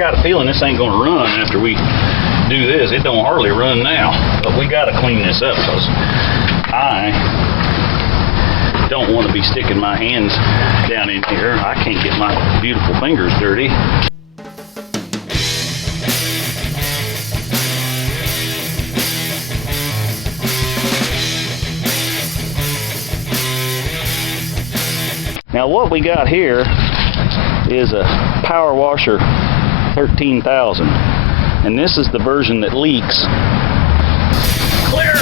got a feeling this ain't gonna run after we do this. It don't hardly run now, but we gotta clean this up because I don't want to be sticking my hands down in here. I can't get my beautiful fingers dirty. Now what we got here is a Power Washer 13,000, and this is the version that leaks. Clear!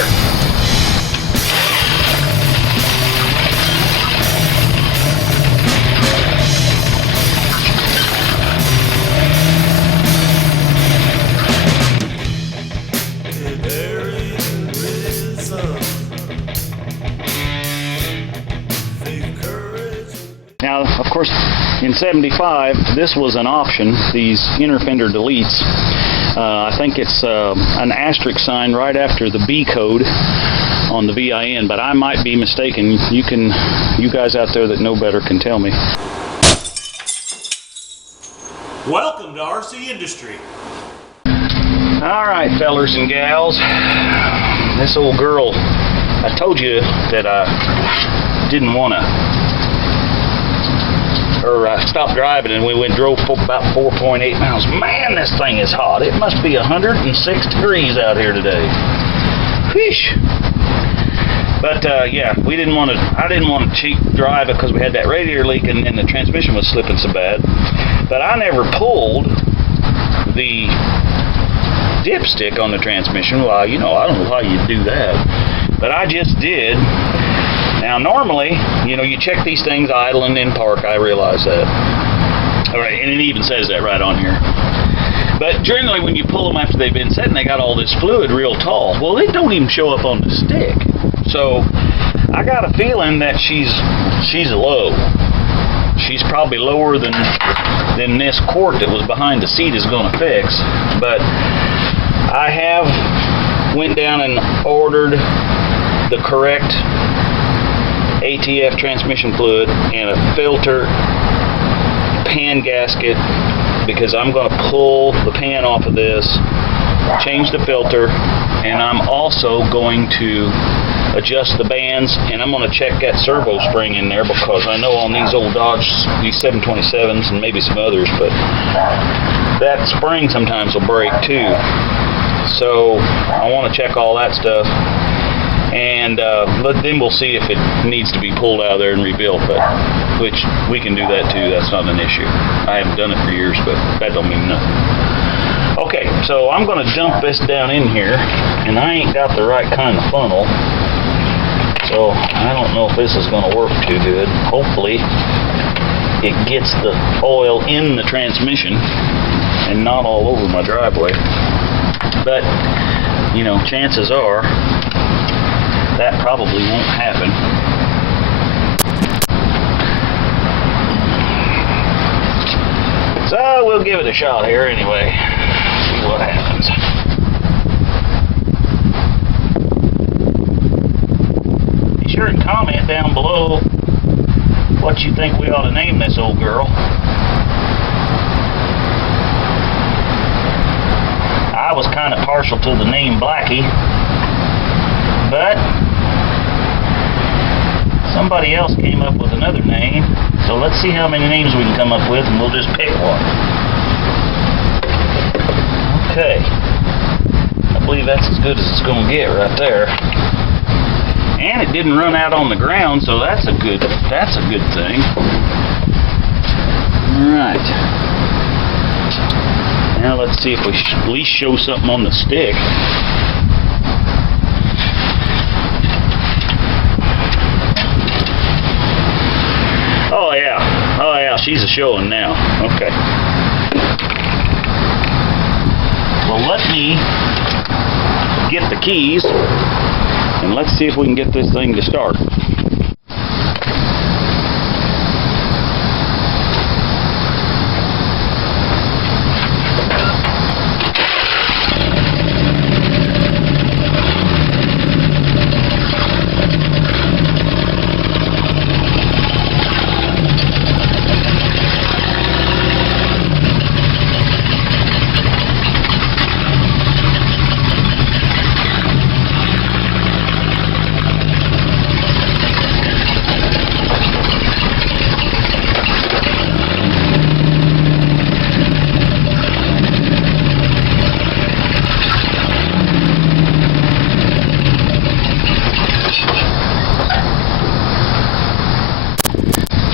Now, of course, in 75, this was an option, these inner fender deletes. I think it's an asterisk sign right after the B code on the VIN, but I might be mistaken. You guys out there that know better can tell me. Welcome to RCindustry. All right, fellers and gals, this old girl, I told you that I didn't want to, I stopped driving and we drove for about 4.8 miles. Man, this thing is hot. It must be 106 degrees out here today. Wheesh. But yeah, I didn't want to cheap drive it because we had that radiator leak and the transmission was slipping so bad. But I never pulled the dipstick on the transmission. Well, you know, I don't know how you do that, but I just did. Now, normally, you know, you check these things idling in park. I realize that. All right, and it even says that right on here. But generally, when you pull them after they've been set and they got all this fluid real tall, well, they don't even show up on the stick. So, I got a feeling that she's low. She's probably lower than this quart that was behind the seat is going to fix. But I have went down and ordered the correct ATF transmission fluid and a filter pan gasket, because I'm going to pull the pan off of this, change the filter, and I'm also going to adjust the bands, and I'm going to check that servo spring in there, because I know on these old Dodge, these 727s and maybe some others, but that spring sometimes will break too. So I want to check all that stuff. And then we'll see if it needs to be pulled out of there and rebuilt, but which we can do that too. That's not an issue. I haven't done it for years, but that don't mean nothing. Okay, so I'm going to dump this down in here, and I ain't got the right kind of funnel, so I don't know if this is going to work too good. Hopefully it gets the oil in the transmission and not all over my driveway, but you know, chances are that probably won't happen. So we'll give it a shot here anyway. See what happens. Be sure and comment down below what you think we ought to name this old girl. I was kind of partial to the name Blackie, but somebody else came up with another name, so let's see how many names we can come up with, and we'll just pick one. Okay, I believe that's as good as it's going to get right there. And it didn't run out on the ground, so that's a good thing. All right. Now let's see if we at least show something on the stick. Oh yeah, she's a showing now. Okay. Well, let me get the keys and let's see if we can get this thing to start.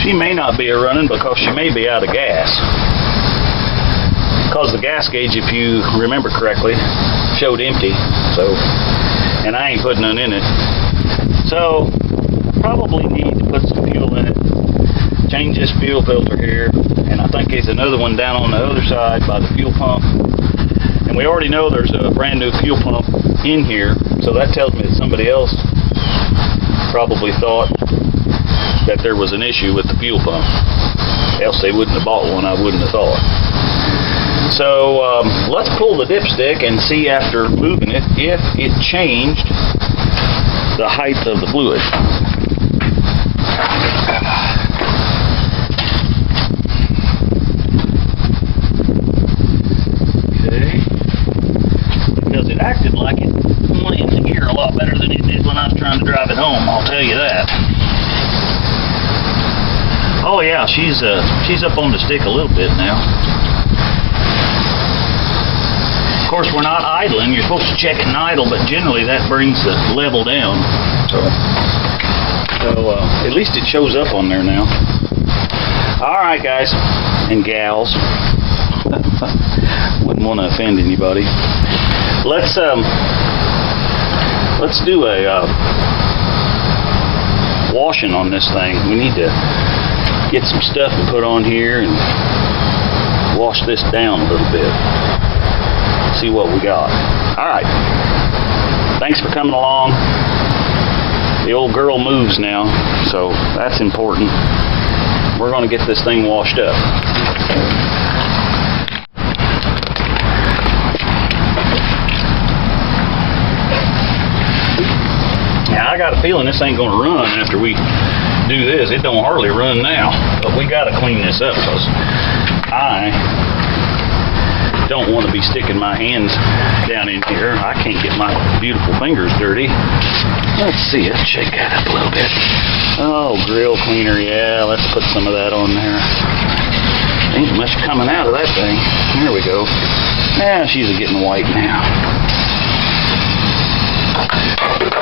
She may not be running because she may be out of gas. Because the gas gauge, if you remember correctly, showed empty. So, and I ain't putting none in it. So, probably need to put some fuel in it. Change this fuel filter here, and I think there's another one down on the other side by the fuel pump. And we already know there's a brand new fuel pump in here, so that tells me that somebody else probably thought that there was an issue with the fuel pump. Else they wouldn't have bought one, I wouldn't have thought. So let's pull the dipstick and see after moving it if it changed the height of the fluid. It acted like it went into gear a lot better than it did when I was trying to drive it home, I'll tell you that. Oh yeah, she's up on the stick a little bit now. Of course, we're not idling. You're supposed to check and idle, but generally that brings the level down. So at least it shows up on there now. All right, guys and gals. Wouldn't want to offend anybody. Let's do a washing on this thing. We need to get some stuff to put on here and wash this down a little bit. See what we got. All right. Thanks for coming along. The old girl moves now, so that's important. We're going to get this thing washed up. I got a feeling this ain't going to run after we do this. It don't hardly run now, but we got to clean this up because I don't want to be sticking my hands down in here. I can't get my beautiful fingers dirty. Let's see it. Shake that up a little bit. Oh, grill cleaner. Yeah, let's put some of that on there. Ain't much coming out of that thing. There we go. Yeah, she's getting white now.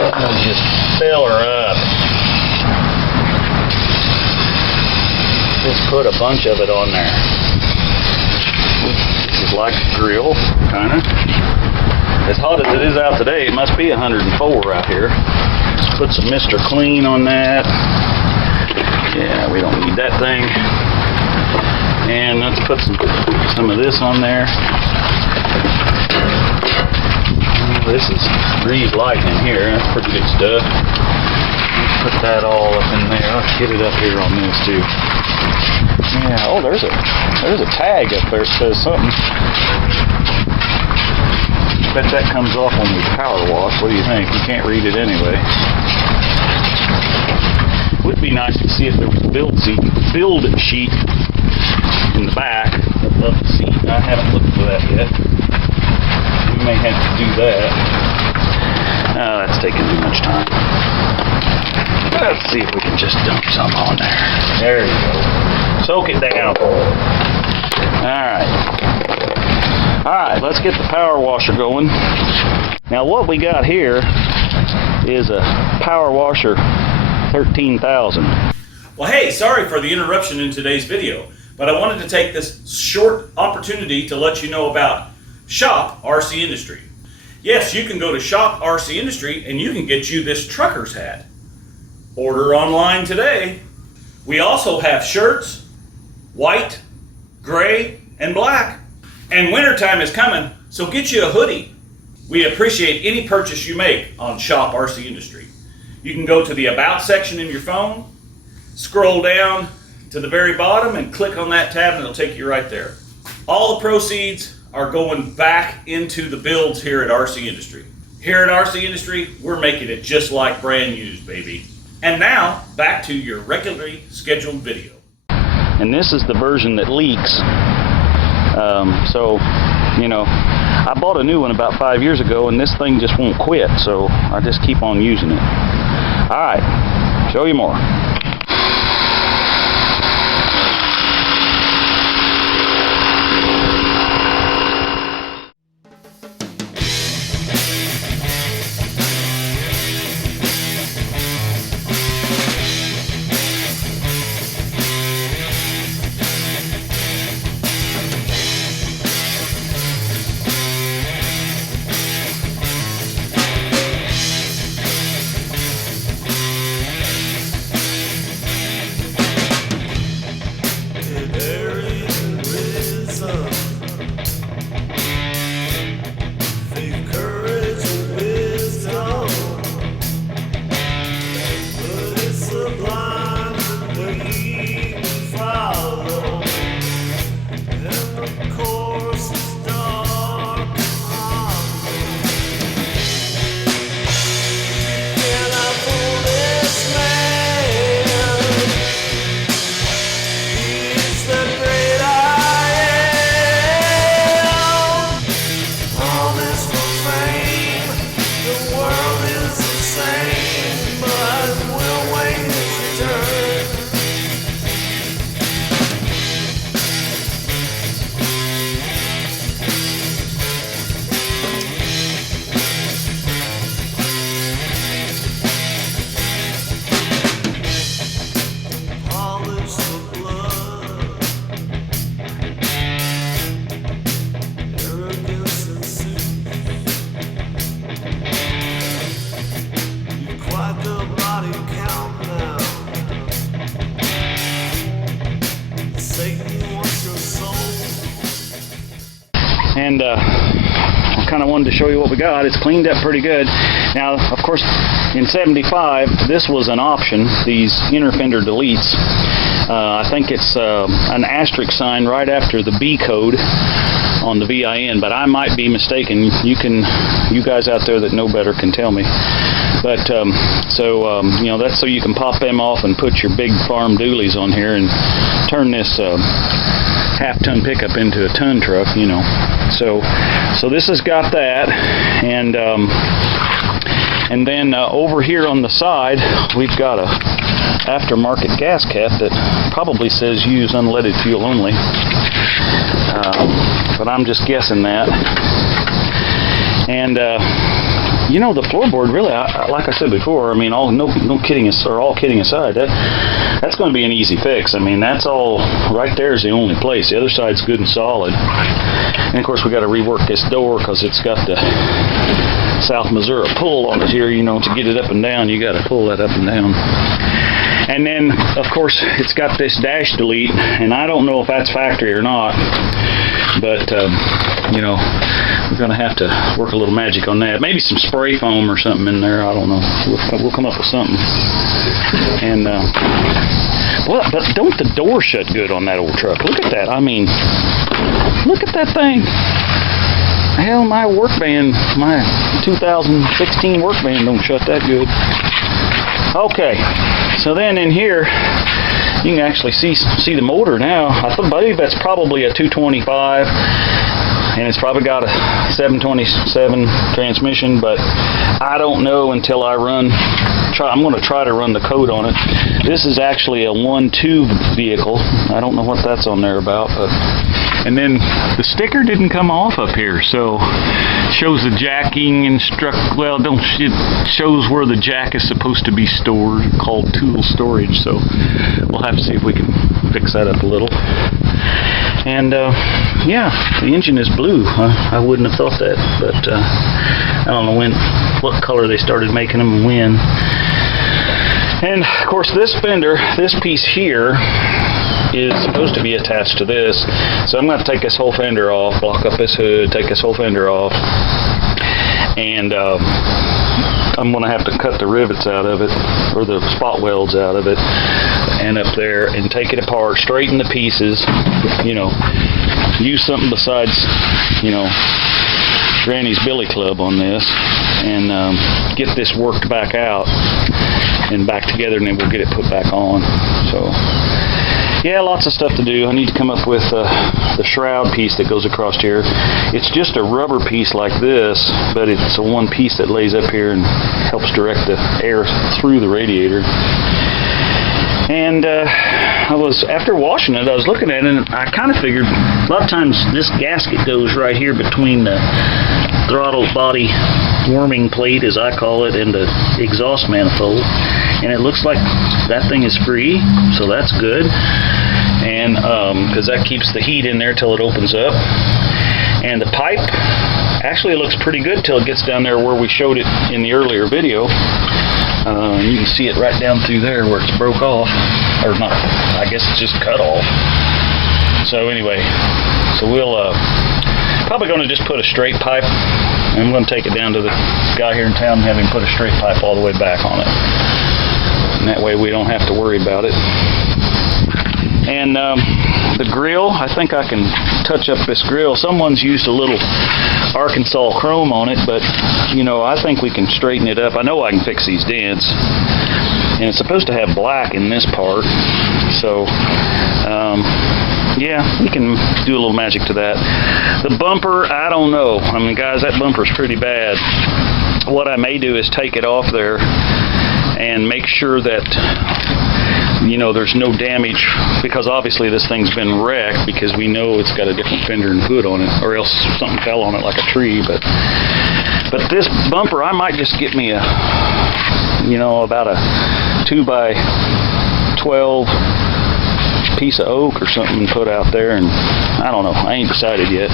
I'll just fill her up. Just put a bunch of it on there. This is like a grill, kind of. As hot as it is out today, it must be 104 out here. Just put some Mr. Clean on that. Yeah, we don't need that thing. And let's put some of this on there. This is Breeze Light in here. That's pretty good stuff. Let's put that all up in there. Let's get it up here on this too. Yeah. Oh, there's a tag up there that says something. Bet that comes off when we power wash. What do you think? You can't read it anyway. Would be nice to see if there was a build sheet in the back of the seat. I haven't looked for that yet. We may have to do that. Oh, that's taking too much time. Let's see if we can just dump some on there. There you go. Soak it down. Alright, let's get the power washer going. Now what we got here is a power washer 13,000. Well, hey, sorry for the interruption in today's video, but I wanted to take this short opportunity to let you know about Shop RCindustry. Yes, you can go to Shop RCindustry and you can get you this trucker's hat. Order online today. We also have shirts, white, gray, and black. And wintertime is coming, so get you a hoodie. We appreciate any purchase you make on Shop RCindustry. You can go to the About section in your phone, scroll down to the very bottom and click on that tab and it'll take you right there. All the proceeds are going back into the builds here at RCindustry. Here at RCindustry, we're making it just like brand used, baby. And now, back to your regularly scheduled video. And this is the version that leaks. So, you know, I bought a new one about 5 years ago and this thing just won't quit, so I just keep on using it. Alright, show you more. And I kind of wanted to show you what we got. It's cleaned up pretty good. Now, of course, in 75, this was an option, these inner fender deletes. I think it's an asterisk sign right after the B code on the VIN, but I might be mistaken. You guys out there that know better can tell me. But you know, that's so you can pop them off and put your big farm dualies on here and turn this half-ton pickup into a ton truck, you know. So this has got that, and then over here on the side we've got a aftermarket gas cap that probably says use unleaded fuel only, but I'm just guessing that. And you know, the floorboard really, like I said before, I mean, all kidding aside, that's going to be an easy fix. I mean, that's all right there is the only place. The other side's good and solid. And of course, we got to rework this door because it's got the South Missouri pull on it here. You know, to get it up and down, you got to pull that up and down. And then, of course, it's got this dash delete, and I don't know if that's factory or not, but you know, we're going to have to work a little magic on that. Maybe some spray foam or something in there. I don't know. We'll come up with something. And well, but don't the door shut good on that old truck? Look at that. I mean, look at that thing. Hell, my work van, my 2016 work van don't shut that good. Okay, so then in here, you can actually see the motor now. I believe that's probably a 225, and it's probably got a 727 transmission, but I don't know until I I'm going to try to run the code on it. This is actually a 1.2 vehicle. I don't know what that's on there about, but... And then the sticker didn't come off up here, so shows the jacking it shows where the jack is supposed to be stored, called tool storage. So we'll have to see if we can fix that up a little. And yeah, the engine is blue. I wouldn't have thought that, but I don't know what color they started making them and when. And of course, this fender, this piece here, is supposed to be attached to this, so I'm going to take this whole fender off, block up this hood, take this whole fender off, and I'm going to have to cut the rivets out of it, or the spot welds out of it, and up there, and take it apart, straighten the pieces, you know, use something besides, you know, Granny's billy club on this, and get this worked back out and back together, and then we'll get it put back on. So yeah, lots of stuff to do. I need to come up with the shroud piece that goes across here. It's just a rubber piece like this, but it's a one piece that lays up here and helps direct the air through the radiator. And after washing it, I was looking at it, and I kind of figured a lot of times this gasket goes right here between the throttle body warming plate, as I call it, and the exhaust manifold. And it looks like that thing is free, so that's good. And because that keeps the heat in there till it opens up. And the pipe actually looks pretty good till it gets down there where we showed it in the earlier video. You can see it right down through there where it's broke off, or not, I guess it's just cut off. So anyway, so we'll probably going to just put a straight pipe. I'm going to take it down to the guy here in town and have him put a straight pipe all the way back on it. And that way we don't have to worry about it. And the grill, I think I can touch up this grill. Someone's used a little Arkansas chrome on it, but you know, I think we can straighten it up. I know I can fix these dents, and it's supposed to have black in this part, so yeah, we can do a little magic to that. The bumper, I don't know. I mean, guys, that bumper's pretty bad. What I may do is take it off there and make sure that, you know, there's no damage, because obviously this thing's been wrecked, because we know it's got a different fender and hood on it, or else something fell on it like a tree. But this bumper, I might just get me about a 2x12 piece of oak or something and put out there, and I don't know, I ain't decided yet.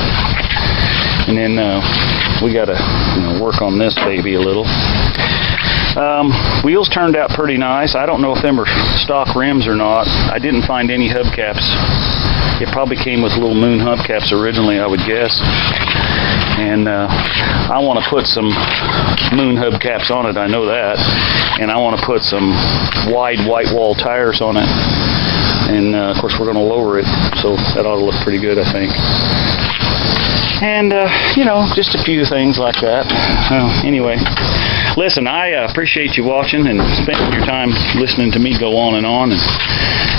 And then we got to work on this baby a little. Wheels turned out pretty nice. I don't know if them are stock rims or not. I didn't find any hubcaps It probably came with little moon hubcaps originally, I would guess. And I want to put some moon hubcaps on it, I know that. And I want to put some wide white wall tires on it. And of course we're going to lower it, so that ought to look pretty good, I think. And you know, just a few things like that. Anyway, listen, I appreciate you watching and spending your time listening to me go on and on. And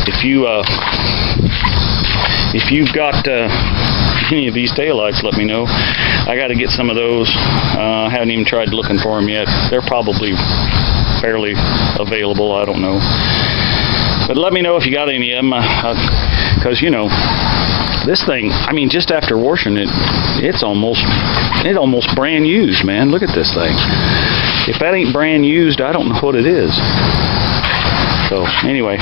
if you've got any of these taillights, let me know. I got to get some of those. I haven't even tried looking for them yet. They're probably fairly available, I don't know. But let me know if you got any of them, because, you know, this thing, I mean, just after washing it, it's almost brand used, man. Look at this thing. If that ain't brand used, I don't know what it is. So, anyway,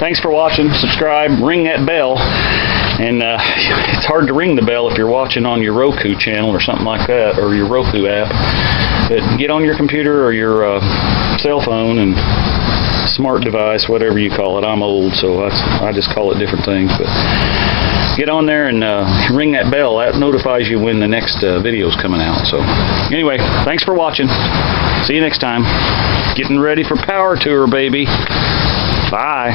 thanks for watching. Subscribe, ring that bell. And it's hard to ring the bell if you're watching on your Roku channel or something like that, or your Roku app. But get on your computer or your cell phone and smart device, whatever you call it. I'm old, so I just call it different things. But get on there and ring that bell. That notifies you when the next video's coming out. So anyway, thanks for watching. See you next time. Getting ready for Power Tour, baby. Bye.